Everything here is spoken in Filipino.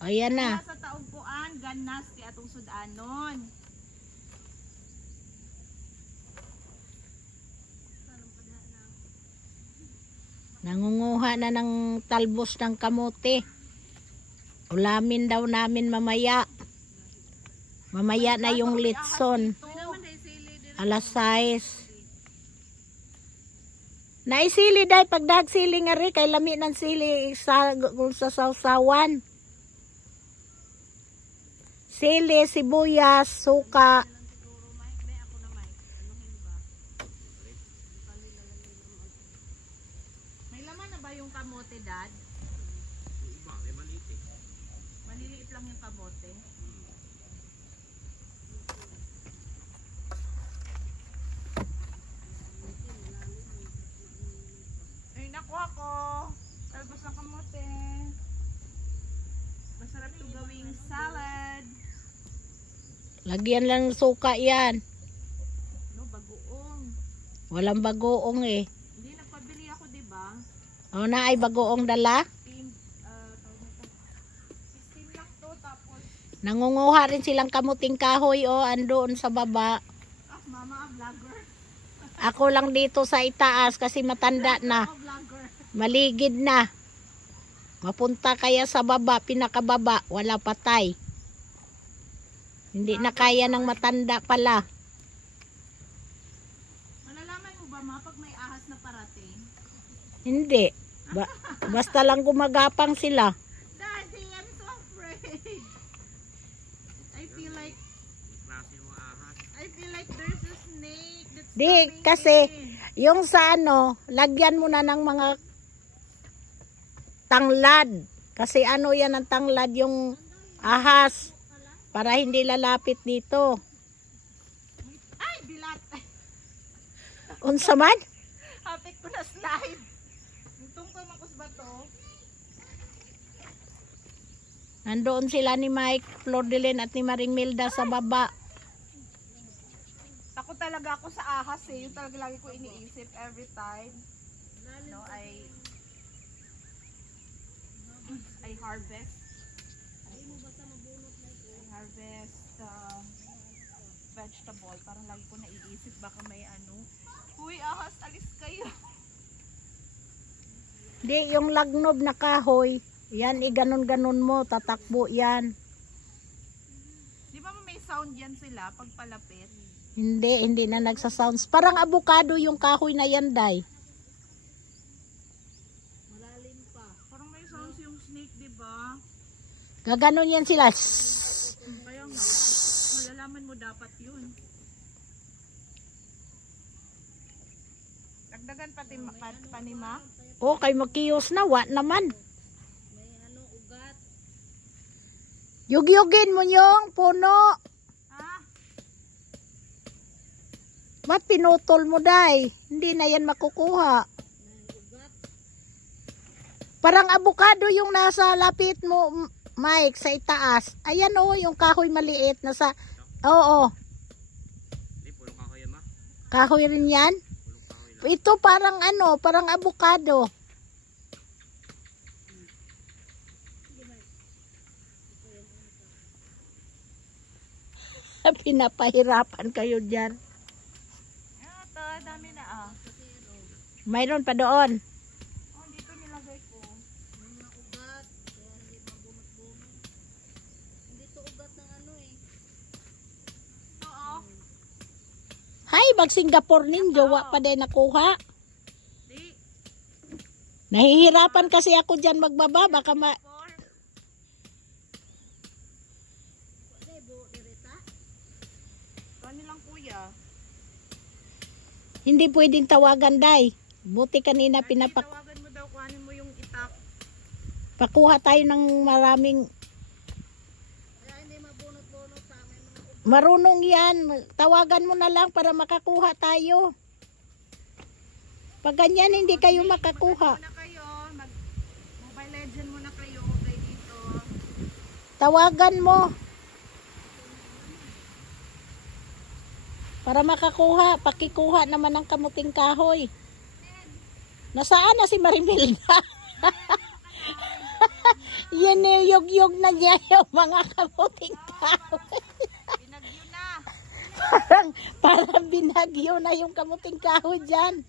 Ayan na. Sa taumpuan, ganas kay atong sudanon. Nangunguha na ng talbos ng kamote. Ulamin daw namin mamaya. Mamaya na yung litson. Alas 6. Naisili dahil pag dagsili nga rin, kay lami ng sili sa sawsawan. Sili, sibuyas, suka. May laman na ba yung kamote, Dad? Maliliit lang yung kamote. Ay, nakuha ko. Talbos ng kamote. Masarap ito gawing salad. Lagyan lang ng suka yan. No, bagoong. Walang bagoong eh. Hindi, nagpabili ako, diba? O na ay bagoong dala. Steam lang to, tapos Nangunguha rin silang kamuting kahoy o andoon sa baba. mama, vlogger. Ako lang dito sa itaas kasi matanda na. Vlogger. Maligid na. Mapunta kaya sa baba, pinakababa, wala patay. Hindi na kaya ng matanda pala. Malalaman mo ba, ma, pag may ahas na parating? Hindi. Basta lang gumagapang sila. Daddy, I'm so afraid. I feel like there's a snake that's Di, coming kasi in. yung sa ano, lagyan mo na ng mga tanglad. Kasi ano yan ang tanglad, yung ahas. Para hindi lalapit dito. Ay, bilat. Unsa man? Hapik ko na slide. Itong kamakos ba to? Nandoon sila ni Mike, Flordelin at ni Maring Milda sa baba. Takot talaga ako sa ahas eh. Yung talaga lagi ko iniisip every time. No, I harvest. I harvest vegetable. Parang lagi ko naiisip baka may ano. Uy, ahas, alis kayo. Di, yung lagnob na kahoy, yan, iganon-ganon mo, tatakbo yan. Di ba may sound yan sila pag palapit? Hindi na nagsasounds. Parang avocado yung kahoy na yan, Day. Malalim pa. Parang may sounds yung snake, di ba? Gaganon yan sila. Kaya nga, malalaman mo dapat yun. Dagdagan pati panima. Okay, magkiyos na, wat naman. May ano, ugat. Yugyugin mo yung puno. Ha? Ba't pinutol mo, Day? Hindi na yan makukuha. Parang avocado yung nasa lapit mo, Mike, sa itaas. Ayan o, yung kahoy maliit. Nasa, oo. Kahoy rin yan? Ito parang ano, parang avocado. Pinapahirapan kayo dyan. Ito, dami na ah. Mayroon pa doon. Oh, dito nilagay ko. May mga ugat. Kaya hindi mabunot-bunot. Hindi to ugat ng ano eh. Oo. Hay, mag Singapore ninyo, wa pa din nakuha. Di. Nahihirapan kasi ako dyan magbaba, baka Kani lang kuya. hindi pwedeng tawagan, Day. Buti kanina Tawagan mo daw, kuhanin mo yung itak. pakuha tayo ng maraming. Kaya hindi mabunot-bunot sa amin mga ugat. Marunong yan. Tawagan mo na lang para makakuha tayo. Pag ganyan, hindi kayo makakuha. Muna kayo, Mobile Legend muna kayo, okay dito. Tawagan mo. Para makakuha, pakikuha naman ng kamuting kahoy. Nasaan na si Marimilda? Yiniyog-yog na niya yung mga kamuting kahoy. Binagyo na. Parang binagyo na yung kamuting kahoy dyan.